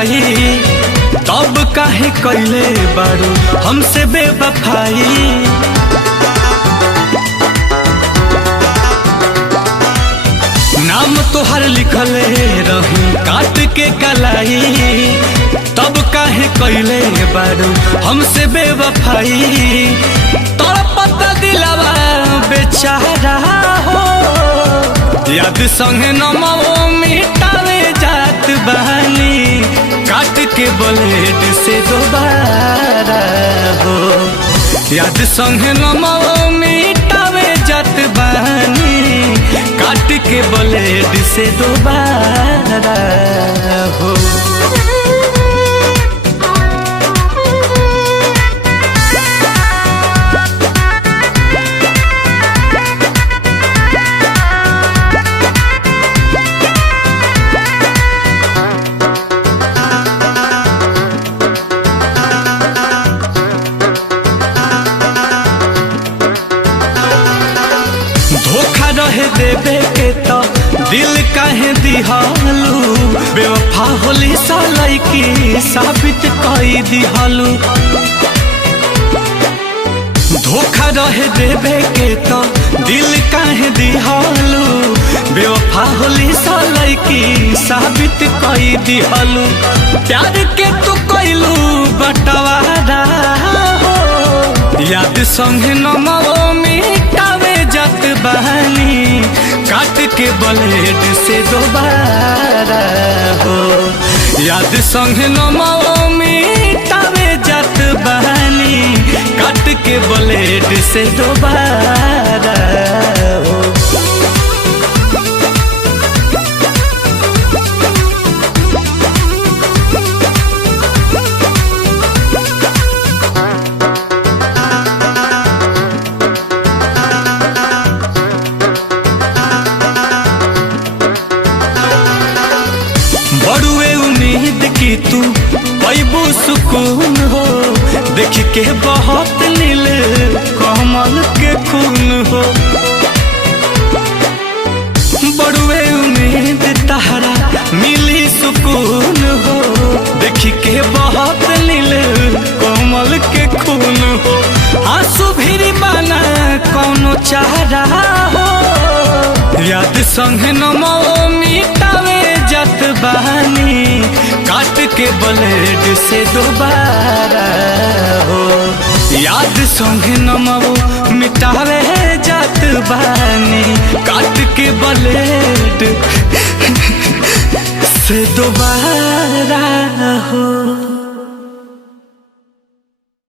जाई तब काहे कैले बारू हमसे बेवफाई। नाम तोहर लिखले रही काट के कलाई तब काहे कैले बारू हमसे बेवफाई। तड़पता दिलवा बेचारा हो याद संगे नमो मिटावे जात बहानी काट के ब्लेड से दोबारा हो। याद संगे नमो मिटावे जात बहानी काट के ब्लेड से दोबारा हो। धोखा रहे देवे के तो दिल काहे दिहालू बेवफा होली सालाई की साबित कई दिहालू। धोखा रहे देवे के तो दिल काहे दिहालू बेवफा होली सालाई की साबित कई दिहालू। प्यार के तू कैलू बटवारा हो याद संगे नमो मिटावे जात बहानी काट के ब्लेड से दोबारा हो। याद संगे नमो मिटावे जात बहानी काट के ब्लेड से दोबारा हो। बड़ुए उम्मीद की तू पैबू सुकून हो देख के बहुत नील कमल के खून हो। बड़ुए उम्मीद तहरा मिली सुकून हो देख के बहुत नील कमल के खून हो। आंसू भी बना कौनो चारा हो याद संगे नमो मिटावे जात बहानी काट के ब्लेड से दोबारा हो। याद संगे नमो मिटावे जात बहानी काट के ब्लेड से दोबारा हो।